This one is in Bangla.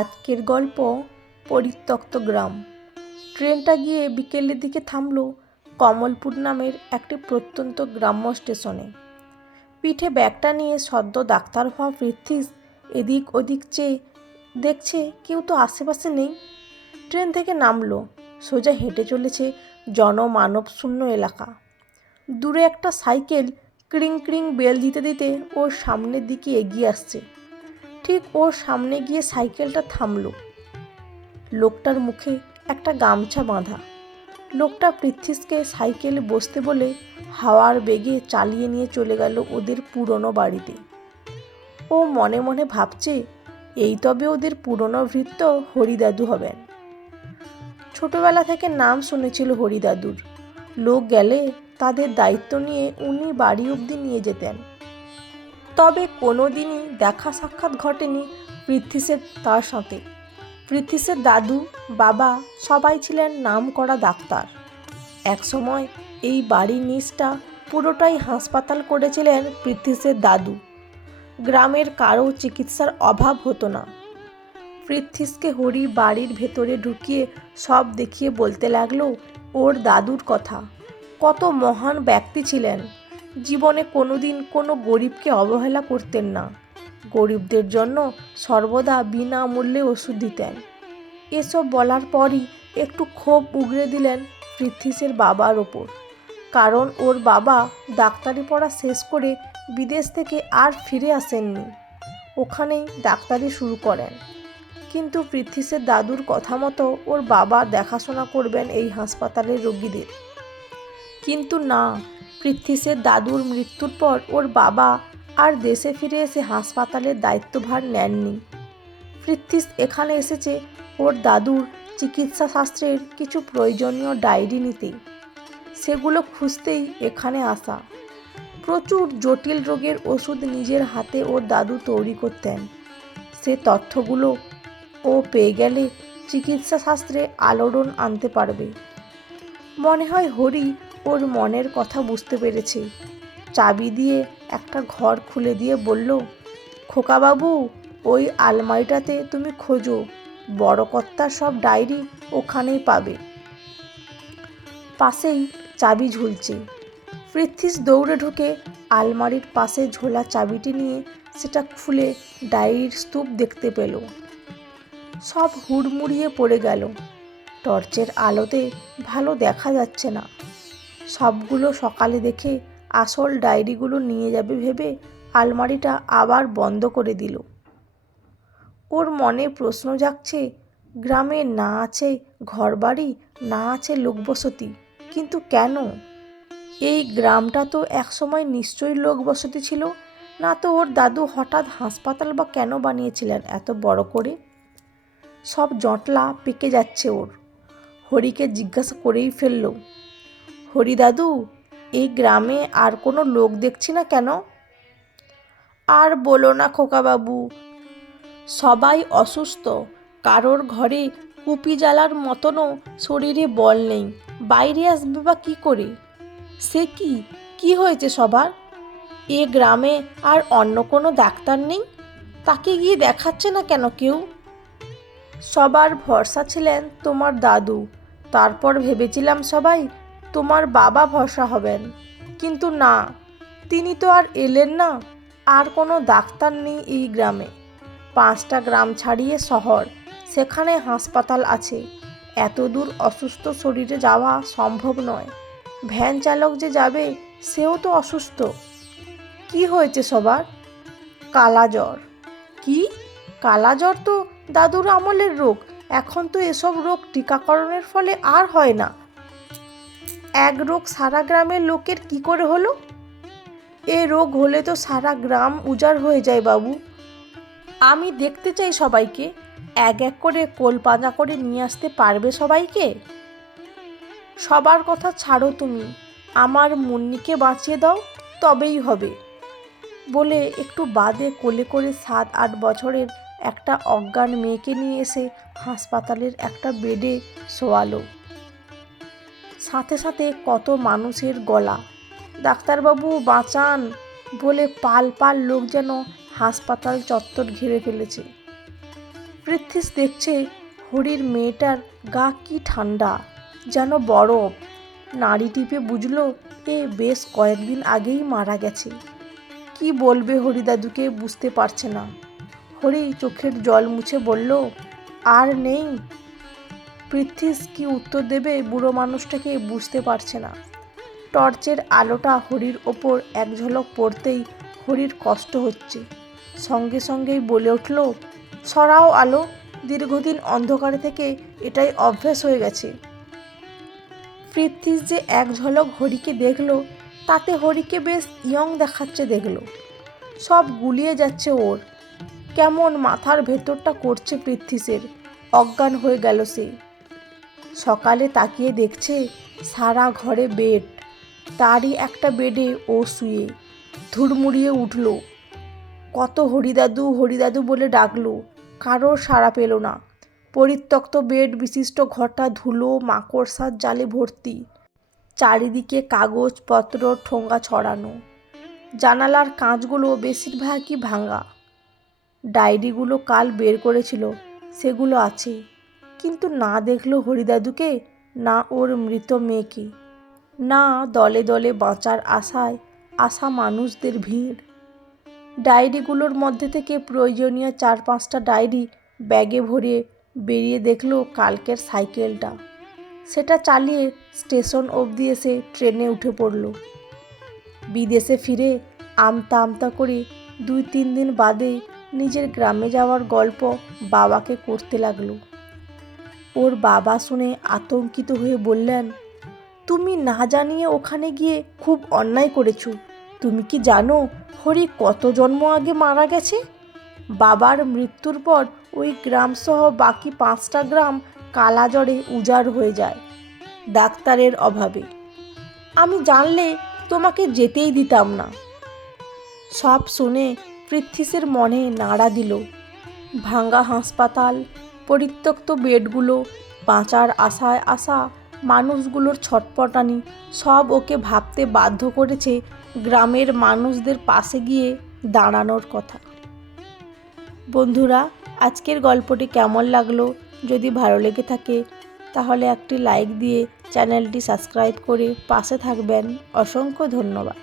আজকের গল্প পরিত্যক্ত গ্রাম। ট্রেনটা গিয়ে বিকেলের দিকে থামল কমলপুর নামের একটি প্রত্যন্ত গ্রাম্য স্টেশনে। পিঠে ব্যাগটা নিয়ে সদ্য ডাক্তার হওয়া পৃথ্বীশ এদিক ওদিক চেয়ে দেখছে কেউ তো আশেপাশে নেই। ট্রেন থেকে নামলো, সোজা হেঁটে চলেছে জনমানবশূন্য এলাকা। দূরে একটা সাইকেল ক্রিং ক্রিং বেল দিতে দিতে ওর সামনের দিকে এগিয়ে আসছে। ঠিক ওর সামনে গিয়ে সাইকেলটা থামলো। লোকটার মুখে একটা গামছা বাঁধা। লোকটা পৃথ্বীশকে সাইকেলে বসতে বলে হাওয়ার বেগে চালিয়ে নিয়ে চলে গেল ওদের পুরনো বাড়িতে। ও মনে মনে ভাবছে, এই তবে ওদের পুরনো ভৃত্য হরিদাদু হবেন। ছোটবেলা থেকে নাম শুনেছিল হরিদাদুর। লোক গেলে তাদের দায়িত্ব নিয়ে উনি বাড়ি অবধি নিয়ে যেতেন। তবে কোনো দিনই দেখা সাক্ষাৎ ঘটেনি পৃথ্বীশের তার সাথে। পৃথ্বীশের দাদু, বাবা সবাই ছিলেন নামকরা ডাক্তার। একসময় এই বাড়ির নিচটা পুরোটাই হাসপাতাল করেছিলেন পৃথ্বীশের দাদু। গ্রামের কারো চিকিৎসার অভাব হতো না। পৃথ্বীশকে হরি বাড়ির ভেতরে ঢুকিয়ে সব দেখিয়ে বলতে লাগলো ওর দাদুর কথা। কত মহান ব্যক্তি ছিলেন। জীবনে কোনোদিন কোনো গরিবকে অবহেলা করতেন না। গরিবদের জন্য সর্বদা বিনামূল্যে ওষুধ দিতেন। এসব বলার পরই একটু ক্ষোভ উগরে দিলেন পৃথ্বীশের বাবার ওপর। কারণ ওর বাবা ডাক্তারি পড়া শেষ করে বিদেশ থেকে আর ফিরে আসেননি। ওখানেই ডাক্তারি শুরু করেন। কিন্তু পৃথ্বীশের দাদুর কথা মতো ওর বাবা দেখাশোনা করবেন এই হাসপাতালের রোগীদের। কিন্তু না, পৃথ্বীশের দাদুর মৃত্যুর পর ওর বাবা আর দেশে ফিরে এসে হাসপাতালের দায়িত্বভার নেননি। পৃথ্বীশ এখানে এসেছে ওর দাদুর চিকিৎসা শাস্ত্রের কিছু প্রয়োজনীয় ডায়েরি নিতে। সেগুলো খুঁজতেই এখানে আসা। প্রচুর জটিল রোগের ওষুধ নিজের হাতে ওর দাদু তৈরি করতেন। সে তথ্যগুলো ও পেয়ে গেলে চিকিৎসা শাস্ত্রে আলোড়ন আনতে পারবে। মনে হয় হরি ওর মনের কথা বুঝতে পেরেছে। চাবি দিয়ে একটা ঘর খুলে দিয়ে বলল, খোকাবাবু, ওই আলমারিটাতে তুমি খোঁজো, বড় কর্তার সব ডায়েরি ওখানেই পাবে। পাশেই চাবি ঝুলছে। পৃথ্বীশ দৌড়ে ঢুকে আলমারির পাশে ঝোলা চাবিটি নিয়ে সেটা খুলে ডায়েরির স্তূপ দেখতে পেল। সব হুড়মুড়িয়ে পড়ে গেল। টর্চের আলোতে ভালো দেখা যাচ্ছে না। সবগুলো সকালে দেখে আসল ডায়েরিগুলো নিয়ে যাবে ভেবে আলমারিটা আবার বন্ধ করে দিল। ওর মনে প্রশ্ন জাগছে, গ্রামে না আছে ঘরবাড়ি, না আছে লোকবসতি, কিন্তু কেন? এই গ্রামটা তো একসময় নিশ্চয়ই লোকবসতি ছিল, না তো ওর দাদু হঠাৎ হাসপাতাল বা কেন বানিয়েছিলেন এত বড় করে? সব জটলা পেকে যাচ্ছে ওর। হরিকে জিজ্ঞাসা করেই ফেলল, হরি দাদু, এই গ্রামে আর কোনো লোক দেখছি না কেন? আর বলো না খোকাবাবু, সবাই অসুস্থ। কারোর ঘরে কুপি জ্বালার মতনও শরীরে বল নেই, বাইরে আসবে বা কী করে? সে কি হয়েছে সবার? এ গ্রামে আর অন্য কোনো ডাক্তার নেই? তাকে গিয়ে দেখাচ্ছে না কেন কেউ? সবার ভরসা ছিলেন তোমার দাদু। তারপর ভেবেছিলাম সবাই তোমার বাবা ভরসা হবেন, কিন্তু না, তিনি তো আর এলেন না। আর কোনো ডাক্তার নেই এই গ্রামে। 5টা গ্রাম ছাড়িয়ে শহর, সেখানে হাসপাতাল আছে। এত দূর অসুস্থ শরীরে যাওয়া সম্ভব নয়। ভ্যান চালক যে যাবে, সেও তো অসুস্থ। কি হয়েছে সবার? কালা জ্বর। কি? কালা জ্বর তো দাদুর আমলের রোগ। এখন তো এসব রোগ টিকাকরণের ফলে আর হয় না। এক রোগ সারা গ্রামের লোকের কি করে হলো? এ রোগ হলে তো সারা গ্রাম উজাড় হয়ে যায় বাবু। আমি দেখতে চাই সবাইকে। এক এক করে কোলপাঁজা করে নিয়ে আসতে পারবে সবাইকে? সবার কথা ছাড়ো তুমি, আমার মুন্নিকে বাঁচিয়ে দাও, তবেই হবে। বলে একটু বাদে কোলে করে 7-8 বছরের একটা অজ্ঞান মেয়েকে নিয়ে এসে হাসপাতালের একটা বেডে শোয়ালো। সাথে সাথে কত মানুষের গলা, ডাক্তারবাবু বাঁচান বলে পাল পাল লোক যেন হাসপাতাল চত্বর ঘিরে ফেলেছে। পৃথ্বীশ দেখছে হরির মেয়েটার গা কি ঠান্ডা, যেন বরফ। নাড়ি টিপে বুঝলো এ বেশ কয়েকদিন আগেই মারা গেছে। কি বলবে হরিদাদুকে বুঝতে পারছে না। হরি চোখের জল মুছে বলল, আর নেই। পৃথ্বীশ কি উত্তর দেবে বুড়ো মানুষটাকে বুঝতে পারছে না। টর্চের আলোটা হরির ওপর এক ঝলক পড়তেই হরির কষ্ট হচ্ছে। সঙ্গে সঙ্গেই বলে উঠল, সরাও আলো, দীর্ঘদিন অন্ধকারে থেকে এটাই অভ্যেস হয়ে গেছে। পৃথ্বীশ যে এক ঝলক হরিকে দেখল, তাতে হরিকে বেশ ইয়ং দেখাচ্ছে দেখল। সব গুলিয়ে যাচ্ছে ওর। কেমন মাথার ভেতরটা করছে পৃথ্বীশের, অজ্ঞান হয়ে গেল সে। সকালে তাকিয়ে দেখছে সারা ঘরে বেড, তারই একটা বেডে ও শুয়ে। ধুড়মুড়িয়ে উঠল। কত হরিদাদু হরিদাদু বলে ডাকলো, কারোর সাড়া পেল না। পরিত্যক্ত বেড বিশিষ্ট ঘরটা ধুলো মাকড়সার জালে ভর্তি। চারিদিকে কাগজপত্র ঠোঙ্গা ছড়ানো। জানালার কাঁচগুলো বেশিরভাগই ভাঙা। ডায়েরিগুলো কাল বের করেছিল, সেগুলো আছে, কিন্তু না দেখলো হরিদাদুকে, না ওর মৃত মেয়েকে, না দলে দলে বাঁচার আশায় আসা মানুষদের ভিড়। ডায়েরিগুলোর মধ্যে থেকে প্রয়োজনীয় 4-5টা ডায়েরি ব্যাগে ভরে বেরিয়ে দেখলো কালকের সাইকেলটা। সেটা চালিয়ে স্টেশন অবধি এসে ট্রেনে উঠে পড়ল। বিদেশে ফিরে আমতা আমতা করে 2-3 দিন বাদে নিজের গ্রামে যাওয়ার গল্প বাবাকে করতে লাগলো। ওর বাবা শুনে আতঙ্কিত হয়ে বললেন, তুমি না জানিয়ে ওখানে গিয়ে খুব অন্যায় করেছো। তুমি কি জানো হরি কত জন্ম আগে মারা গেছে? বাবার মৃত্যুর পর ওই গ্রামসহ বাকি 5টা গ্রাম কালাজ্বরে উজাড় হয়ে যায় ডাক্তারের অভাবে। আমি জানলে তোমাকে যেতেই দিতাম না। সব শুনে পৃথ্বীশের মনে নাড়া দিল। ভাঙা হাসপাতাল, পরিত্যক্ত বেডগুলো, বাঁচার আশায় আসা মানুষগুলোর ছটপটানি সব ওকে ভাবতে বাধ্য করেছে গ্রামের মানুষদের পাশে গিয়ে দাঁড়ানোর কথা। বন্ধুরা, আজকের গল্পটি কেমন লাগলো? যদি ভালো লেগে থাকে তাহলে একটি লাইক দিয়ে চ্যানেলটি সাবস্ক্রাইব করে পাশে থাকবেন। অসংখ্য ধন্যবাদ।